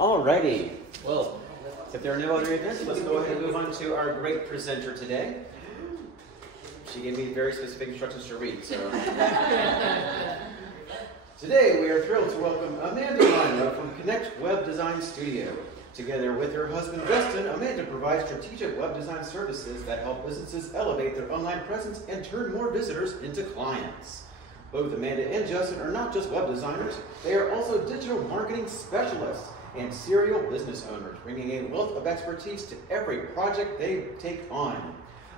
Alrighty, well, if there are no other events, let's go ahead and move on to our great presenter today. She gave me very specific instructions to read, so. Today, we are thrilled to welcome Amanda Weinraub from Connect Web Design Studio. Together with her husband, Justin, Amanda provides strategic web design services that help businesses elevate their online presence and turn more visitors into clients. Both Amanda and Justin are not just web designers, they are also digital marketing specialists and serial business owners, bringing a wealth of expertise to every project they take on.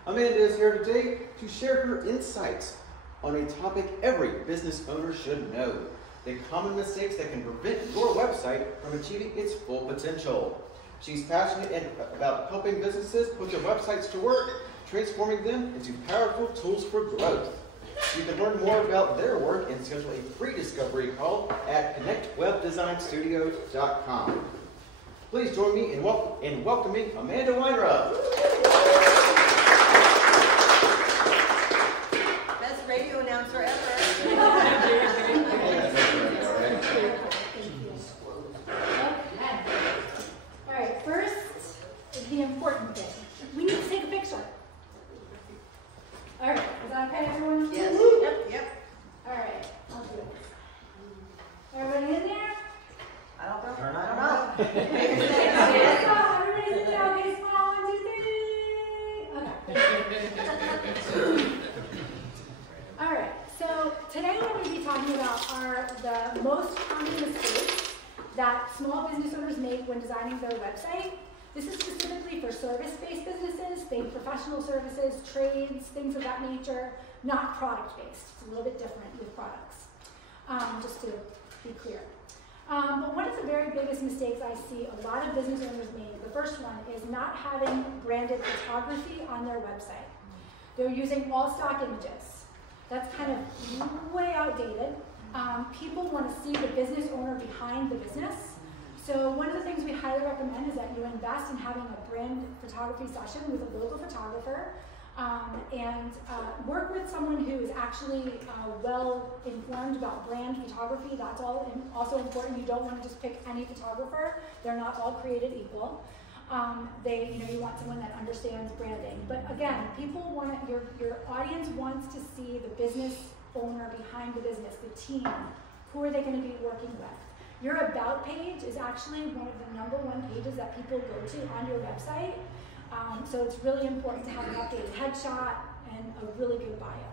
Amanda is here today to share her insights on a topic every business owner should know: the common mistakes that can prevent your website from achieving its full potential. She's passionate about helping businesses put their websites to work, transforming them into powerful tools for growth. You can learn more about their work and schedule a free discovery call at connectwebdesignstudios.com. Please join me in welcoming Amanda Weinraub. Best radio announcer ever. All right, first is the important thing. We need to take a picture. All right, is that okay, everyone? Yes. Yep. All right, I'll do it. Everybody in there? I don't know. Turn on. Everybody's in there. Okay, smile. 1, 2, 3. Okay. All right, so today what we're going to be talking about are the most common mistakes that small business owners make when designing their website. This is specifically for service-based businesses, think professional services, trades, things of that nature, not product-based. It's a little bit different with products, just to be clear. But one of the very biggest mistakes I see a lot of business owners make, the first one, is not having branded photography on their website. They're using all stock images. That's kind of way outdated. People want to see the business owner behind the business. So one of the things we highly recommend is that you invest in having a brand photography session with a local photographer and work with someone who is actually well informed about brand photography. That's also important. You don't want to just pick any photographer. They're not all created equal. You want someone that understands branding. But again, people want your audience wants to see the business owner behind the business, the team. Who are they going to be working with? Your About page is actually one of the #1 pages that people go to on your website. So it's really important to have an updated headshot and a really good bio.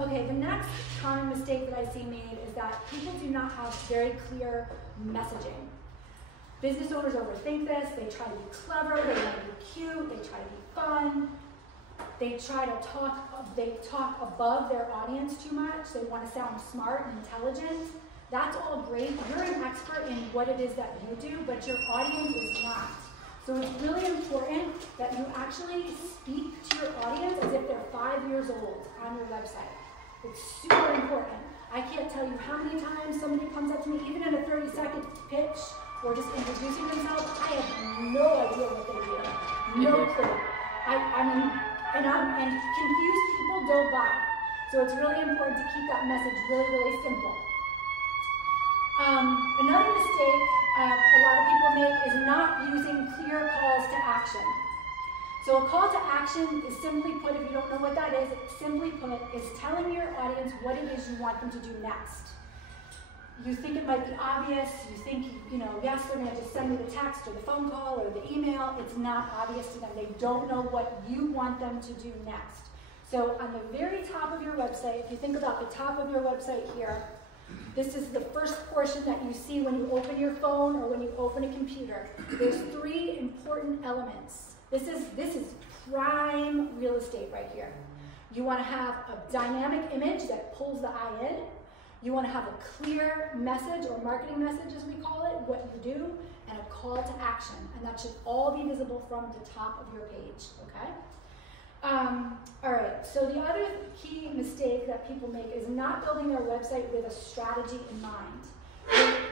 Okay, the next common mistake that I see made is that people do not have very clear messaging. Business owners overthink this. They try to be clever, they want to be cute, they try to be fun. They talk above their audience too much. They want to sound smart and intelligent. That's all great. You're an expert in what it is that you do, but your audience is not. So it's really important that you actually speak to your audience as if they're 5 years old on your website. It's super important. I can't tell you how many times somebody comes up to me, even in a 30-second pitch, or just introducing themselves. I have no idea what they do. No clue. And confused people don't buy. So it's really important to keep that message really, really simple. Another mistake a lot of people make is not using clear calls to action. So a call to action is simply put, if you don't know what that is, simply put, is telling your audience what it is you want them to do next. You think it might be obvious, you think, yes, they're going to just send me the text or the phone call or the email. It's not obvious to them. They don't know what you want them to do next. So on the very top of your website, if you think about the top of your website here, this is the first portion that you see when you open your phone or when you open a computer. There's 3 important elements. This is prime real estate right here. You want to have a dynamic image that pulls the eye in. You want to have a clear message, or marketing message as we call it, what you do, and a call to action. And that should all be visible from the top of your page, okay? All right, so the other key mistake that people make is not building their website with a strategy in mind.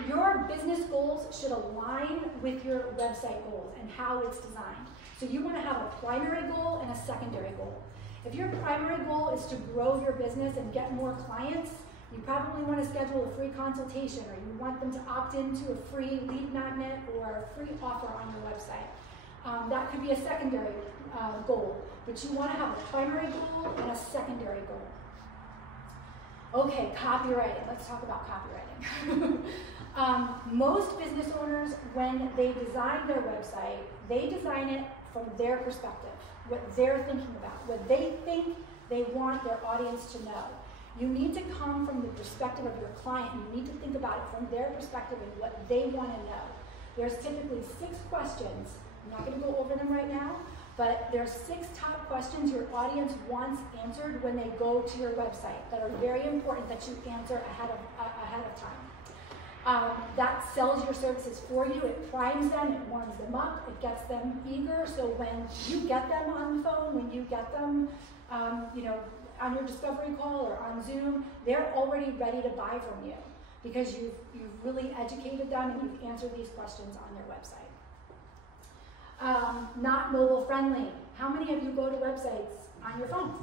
Your business goals should align with your website goals and how it's designed. So you want to have a primary goal and a secondary goal. If your primary goal is to grow your business and get more clients, You probably want to schedule a free consultation, or you want them to opt into a free lead magnet or a free offer on your website. That could be a secondary goal, but you want to have a primary goal and a secondary goal. Okay, copywriting. Let's talk about copywriting. Most business owners, when they design their website, they design it from their perspective, what they're thinking about, what they think they want their audience to know. You need to come from the perspective of your client. You need to think about it from their perspective and what they want to know. There's typically 6 questions. I'm not going to go over them right now, but there's 6 top questions your audience wants answered when they go to your website that are very important that you answer ahead of time. That sells your services for you. It primes them, it warms them up, it gets them eager. So when you get them on the phone, when you get them, on your discovery call or on Zoom, they're already ready to buy from you because you've really educated them and you've answered these questions on their website. Not mobile friendly. How many of you go to websites on your phone?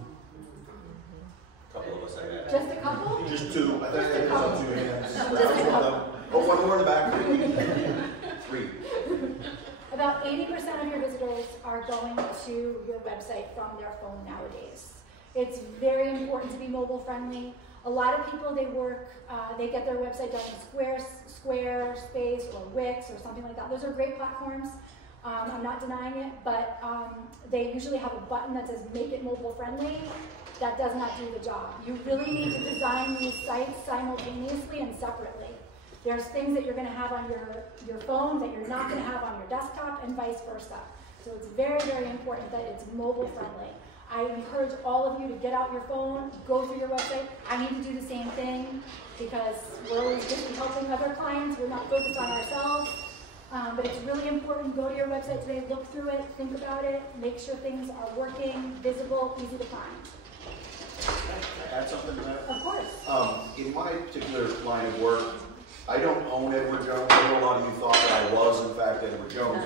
A couple of us, I guess. Just a couple? Just 2. I think Just a there's couple. 2 hands. Just a couple. Oh, one more in the back. 3. About 80% of your visitors are going to your website from their phone nowadays. It's very important to be mobile friendly. A lot of people, they get their website done in Squarespace or Wix or something like that. Those are great platforms. I'm not denying it, but they usually have a button that says make it mobile friendly. That does not do the job. You really need to design these sites simultaneously and separately. There's things that you're going to have on your phone that you're not going to have on your desktop and vice versa. So it's very, very important that it's mobile friendly. I encourage all of you to get out your phone, go through your website. I need to do the same thing because we're always busy helping other clients. We're not focused on ourselves. But it's really important. Go to your website today, look through it, think about it, make sure things are working, visible, easy to find. Can I add something to that? Of course. In my particular line of work, I don't own Edward Jones. I know a lot of you thought that I was, in fact, Edward Jones.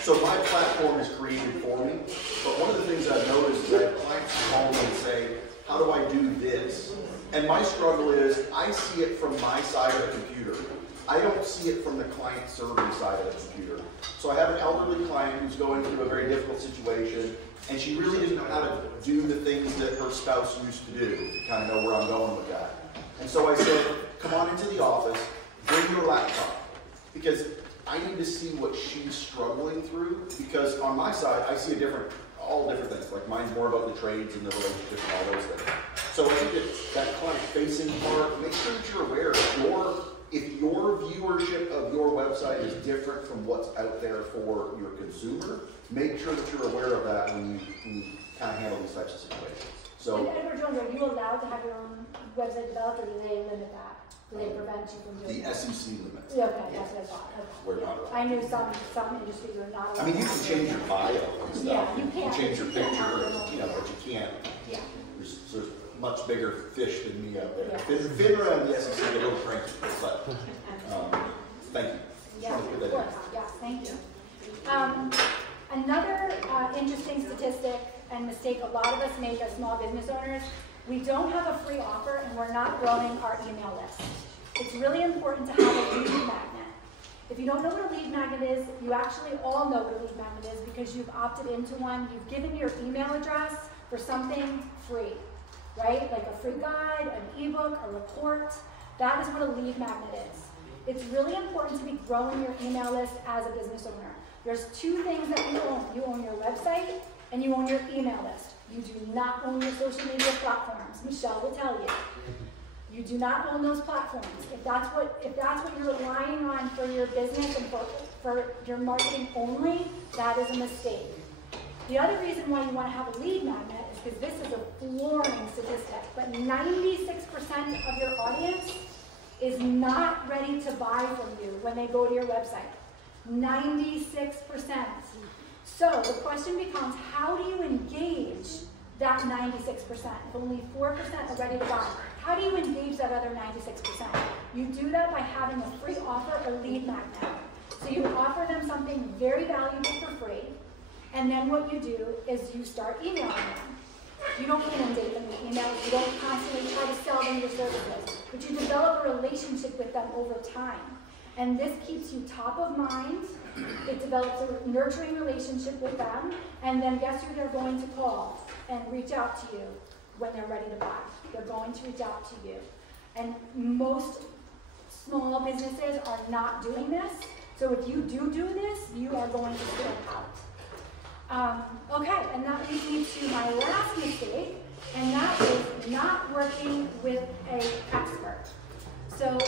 So my platform is created for me. But one of the things I've noticed is I have clients call me and say, how do I do this? And my struggle is I see it from my side of the computer. I don't see it from the client serving side of the computer. So I have an elderly client who's going through a very difficult situation, and she really didn't know how to do the things that her spouse used to do. You kind of know where I'm going with that. And so I said, come on into the office, bring your laptop, because I need to see what she's struggling through, because on my side, I see all different things. Like mine's more about the trades and the relationship and all those things. So I think it's that client-facing part, make sure that you're aware if your viewership of your website is different from what's out there for your consumer, make sure that you're aware of that when you kind of handle these types of situations. So, and Edward Jones, are you allowed to have your own website developed, or do they limit that? Do they prevent you from doing that? the SEC limits. Yeah, okay, that's what I thought. Okay. We're not allowed. I knew some industries are not allowed. I mean, you can change your bio and stuff. Yeah, you can. change your You can't picture, have your own. but you can't. Yeah. There's much bigger fish than me out there. Yeah. Fin around the SEC, a little cranky, but thank you. Yeah, of course. Yes, thank you. Another interesting statistic and mistake a lot of us make as small business owners, we don't have a free offer and we're not growing our email list. It's really important to have a lead magnet. If you don't know what a lead magnet is, you actually all know what a lead magnet is because you've opted into one. You've given your email address for something free, right? Like a free guide, an ebook, a report. That is what a lead magnet is. It's really important to be growing your email list as a business owner. There's 2 things that you own. You own your website and you own your email list. You do not own your social media platforms. Michelle will tell you. You do not own those platforms. If that's what you're relying on for your business and for your marketing only, that is a mistake. The other reason why you want to have a lead magnet is because this is a flooring statistic, but 96% of your audience is not ready to buy from you when they go to your website. 96%. So the question becomes, how do you engage that 96%? If only 4% are ready to buy, how do you engage that other 96%? You do that by having a free offer, a lead magnet. So you offer them something very valuable for free, and then what you do is you start emailing them. You don't inundate them with emails. You don't constantly try to sell them your services. But you develop a relationship with them over time. And this keeps you top of mind. It develops a nurturing relationship with them. And then guess who they're going to call and reach out to you when they're ready to buy. They're going to reach out to you. And most small businesses are not doing this. So if you do this, you are going to stand out. Okay, and that leads me to my last mistake, and that is not working with an expert. So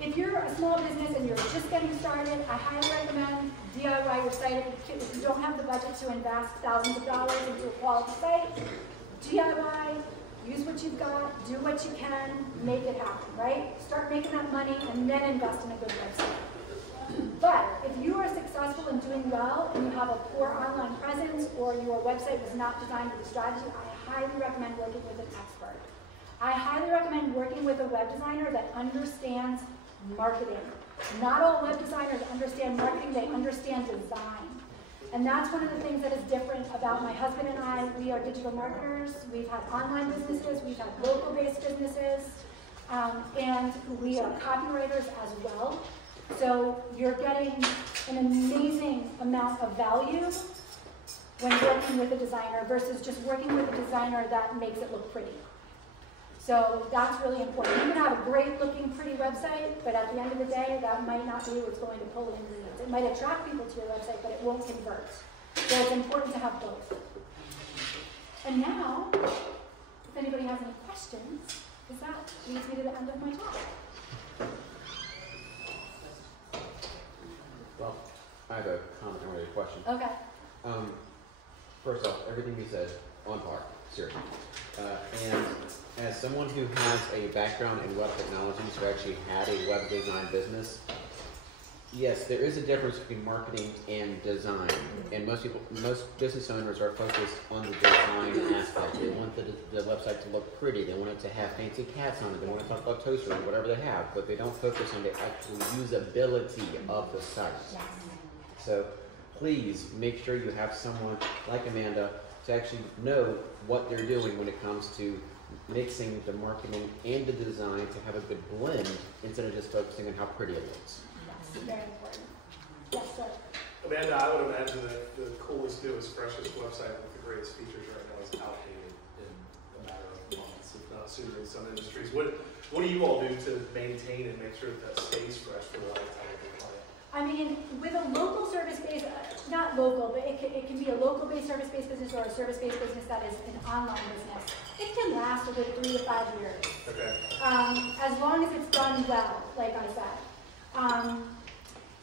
if you're a small business and you're just getting started, I highly recommend DIY your site. If you don't have the budget to invest thousands of dollars into a quality site, DIY, use what you've got, do what you can, make it happen, right? Start making that money and then invest in a good website. But if you are successful in doing well and you have a poor online presence or your website was not designed with a strategy, I highly recommend working with an expert. I highly recommend working with a web designer that understands marketing. Not all web designers understand marketing, they understand design. And that's one of the things that is different about my husband and I. We are digital marketers, we've had online businesses, we've had local-based businesses, and we are copywriters as well. So you're getting an amazing amount of value when working with a designer versus just working with a designer that makes it look pretty. So that's really important. You can have a great looking pretty website, but at the end of the day, that might not be what's going to pull in leads. It might attract people to your website, but it won't convert. So it's important to have both. And now, if anybody has any questions, because that leads me to the end of my talk. Well, I have a comment or a question. Okay. First off, everything you said, on par, seriously. And as someone who has a background in web technologies, who actually had a web design business, yes, there is a difference between marketing and design. And most business owners are focused on the design aspect. They want the website to look pretty. They want it to have fancy cats on it. They want to talk about toasters or whatever they have, but they don't focus on the actual usability of the site. So please make sure you have someone like Amanda to actually know what they're doing when it comes to mixing the marketing and the design to have a good blend instead of just focusing on how pretty it looks. Yes, very important. Yes, sir. Amanda, I would imagine that the coolest, newest, freshest website with the greatest features right now is outdated in a matter of months, if not sooner in some industries. What do you all do to maintain and make sure that stays fresh for the lifetime of your client? I mean, with a local service-based, not local, but it can be a local-based service-based business or a service-based business that is an online business. It can last a good 3 to 5 years. Okay. As long as it's done well, like I said.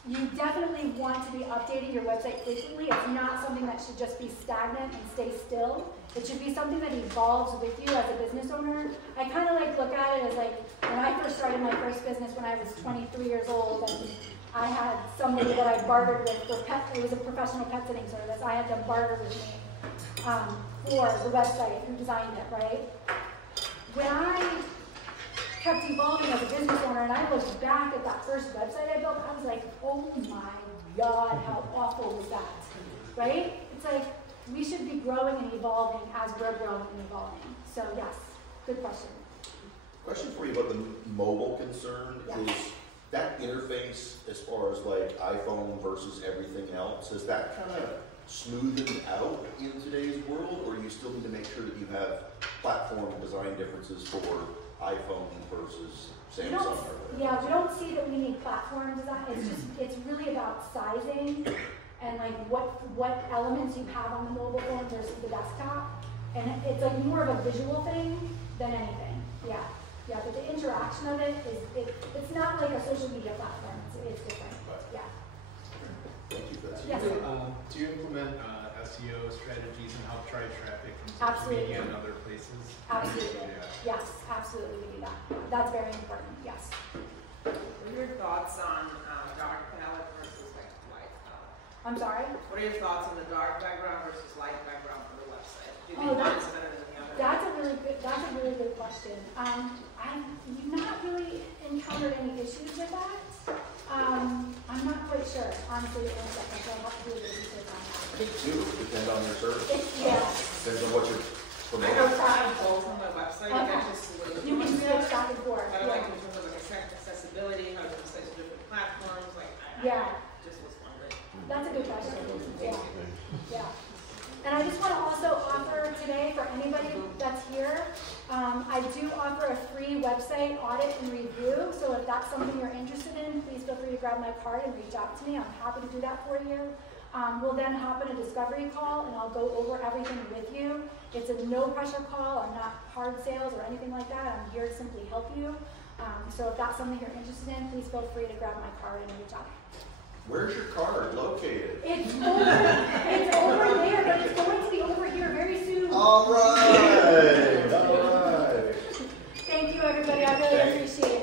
You definitely want to be updating your website frequently. It's not something that should just be stagnant and stay still. It should be something that evolves with you as a business owner. I kind of like look at it as like when I first started my first business when I was 23 years old, and I had somebody that I bartered with for it was a professional pet sitting service. I had them barter with me for the website, who designed it, right? When I kept evolving as a business owner, and I looked back at that first website I built, I was like, oh my God, how awful was that, right? It's like, we should be growing and evolving as we're growing and evolving. So yes, good question. Question for you about the mobile concern is that interface as far as like iPhone versus everything else, is that kind of smoothened out in today's world, or you still need to make sure that you have platform design differences for iPhone versus Samsung or whatever? Yeah, we don't see that we need platform design. It's really about sizing and like what elements you have on the mobile phone versus the desktop. And it's like more of a visual thing than anything. Yeah. Yeah, but the interaction of it is it's not like a social media platform. It's different. Yeah. Thank you for that. Yes. Do you implement SEO strategies and help drive traffic from social Absolutely. media and other places? Absolutely. Yeah. Yes, absolutely we do that. That's very important. Yes. What are your thoughts on dark palette versus like light palette? I'm sorry? What are your thoughts on the dark background versus light background for the website? Do you Oh, think one's better than the other? That's a really good question. I've not really encountered any issues with that. I'm not quite sure, honestly, in a second, so I'll have to do a little research on that. I think too, depends on your service. Yeah. Depends on what you're promote I know it. I have both on my website, Okay. that's just the way. You can switch back and forth. But I like Yeah. in terms of like accessibility, how to access different platforms, like Yeah. just was wondering. That's a good question. Yeah. Yeah. And I just want to also offer today for anybody that's here, I do offer a free website audit and review. So if that's something you're interested in, please feel free to grab my card and reach out to me. I'm happy to do that for you. We'll then hop in a discovery call and I'll go over everything with you. It's a no pressure call. I'm not hard sales or anything like that. I'm here to simply help you. So if that's something you're interested in, please feel free to grab my card and reach out. Where's your card located? It's over there, but it's going to be over here very soon. All right. All right. Thank you, everybody. I really appreciate it.